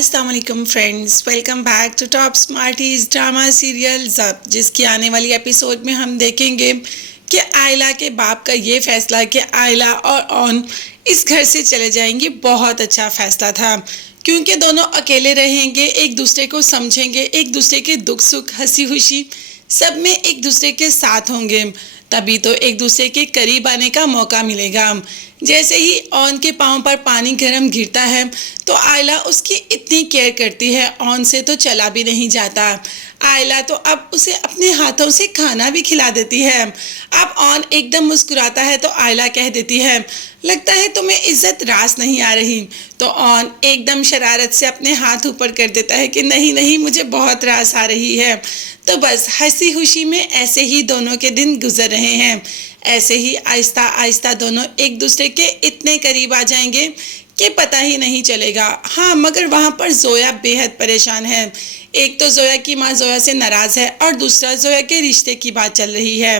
अस्सलाम वालेकुम friends, welcome back to top smarties drama serial Zabt, जिसकी आने वाली एपिसोड में हम देखेंगे कि आयला के बाप का ये फैसला कि आयला और ऑन इस घर से चले जाएंगे बहुत अच्छा फैसला था, क्योंकि दोनों अकेले रहेंगे, एक दूसरे को समझेंगे, एक दूसरे के दुख सुख हंसी खुशी सब में एक दूसरे के साथ होंगे, तभी तो एक दूसरे के करीब आने का मौका मिलेगा। जैसे ही ऑन के पाँव पर पानी गर्म गिरता है तो आयला उसकी इतनी केयर करती है, ऑन से तो चला भी नहीं जाता। आयला तो अब उसे अपने हाथों से खाना भी खिला देती है। अब ऑन एकदम मुस्कुराता है तो आयला कह देती है, लगता है तुम्हें इज्जत रास नहीं आ रही। तो ऑन एकदम शरारत से अपने हाथ ऊपर कर देता है कि नहीं नहीं, मुझे बहुत रास आ रही है। तो बस हंसी खुशी में ऐसे ही दोनों के दिन गुजर रहे हैं। ऐसे ही आहिस्ता आहिस्ता दोनों एक दूसरे के इतने करीब आ जाएंगे कि पता ही नहीं चलेगा। हाँ, मगर वहाँ पर जोया बेहद परेशान है। एक तो जोया की माँ जोया से नाराज़ है और दूसरा जोया के रिश्ते की बात चल रही है।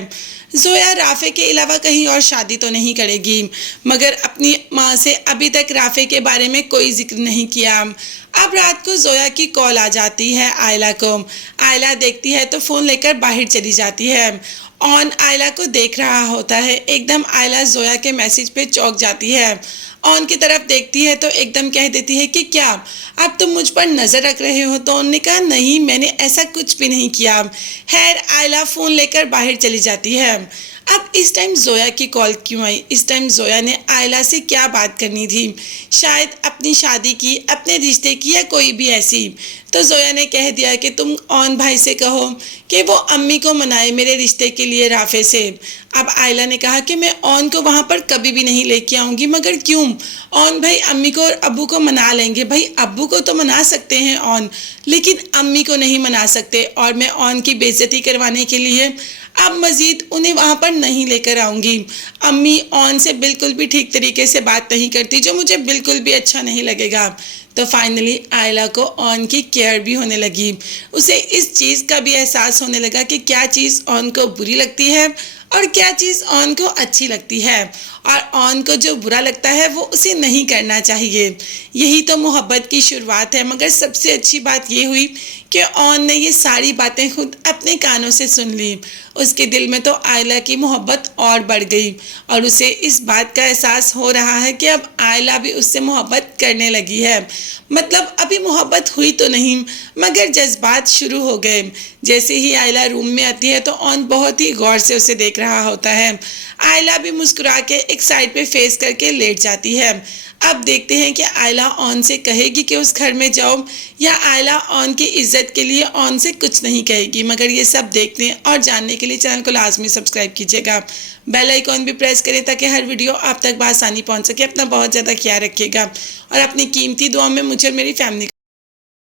जोया राफे के अलावा कहीं और शादी तो नहीं करेगी, मगर अपनी माँ से अभी तक राफे के बारे में कोई जिक्र नहीं किया। अब रात को जोया की कॉल आ जाती है आयला को। आयला देखती है तो फ़ोन लेकर बाहर चली जाती है। ऑन आयला को देख रहा होता है, एकदम आयला जोया के मैसेज पे चौंक जाती है। ऑन की तरफ देखती है तो एकदम कह देती है कि क्या अब तुम मुझ पर नज़र रख रहे हो? तो उन्होंने कहा नहीं, मैंने ऐसा कुछ भी नहीं किया। खैर, आयला फ़ोन लेकर बाहर चली जाती है। अब इस टाइम जोया की कॉल क्यों आई? इस टाइम जोया ने आयला से क्या बात करनी थी? शायद अपनी शादी की, अपने रिश्ते की, या कोई भी ऐसी। तो जोया ने कह दिया कि तुम ऑन भाई से कहो कि वो अम्मी को मनाए मेरे रिश्ते के लिए राफे से। अब आयला ने कहा कि मैं ऑन को वहाँ पर कभी भी नहीं लेके आऊँगी। मगर क्यों? ऑन भाई अम्मी को और अब्बू को मना लेंगे। भाई अब्बू को तो मना सकते हैं ऑन, लेकिन अम्मी को नहीं मना सकते। और मैं ऑन की बेइज्जती करवाने के लिए अब मज़ीद उन्हें वहाँ पर नहीं लेकर आऊँगी। अम्मी ऑन से बिल्कुल भी ठीक तरीके से बात नहीं करती, जो मुझे बिल्कुल भी अच्छा नहीं लगेगा। तो फाइनली आयला को ऑन की केयर भी होने लगी। उसे इस चीज़ का भी एहसास होने लगा कि क्या चीज़ ऑन को बुरी लगती है और क्या चीज़ ऑन को अच्छी लगती है, और ऑन को जो बुरा लगता है वो उसे नहीं करना चाहिए। यही तो मोहब्बत की शुरुआत है। मगर सबसे अच्छी बात ये हुई कि ऑन ने ये सारी बातें खुद अपने कानों से सुन ली। उसके दिल में तो आयला की मोहब्बत और बढ़ गई और उसे इस बात का एहसास हो रहा है कि अब आयला भी उससे मोहब्बत करने लगी है। मतलब अभी मोहब्बत हुई तो नहीं, मगर जज्बात शुरू हो गए। जैसे ही आयला रूम में आती है तो ऑन बहुत ही गौर से उसे देख रहा होता है। आयला भी मुस्कुरा के एक साइड पे फेस करके लेट जाती है। अब देखते हैं कि आयला ऑन से कहेगी कि उस घर में जाओ, या आयला ऑन की इज्जत के लिए ऑन से कुछ नहीं कहेगी। मगर ये सब देखने और जानने के लिए चैनल को लाजमी सब्सक्राइब कीजिएगा, बेल आइकॉन भी प्रेस करें ताकि हर वीडियो आप तक बआसानी पहुंच सके। अपना बहुत ज़्यादा ख्याल रखिएगा और अपनी कीमती दुआ में मुझे और मेरी फैमिली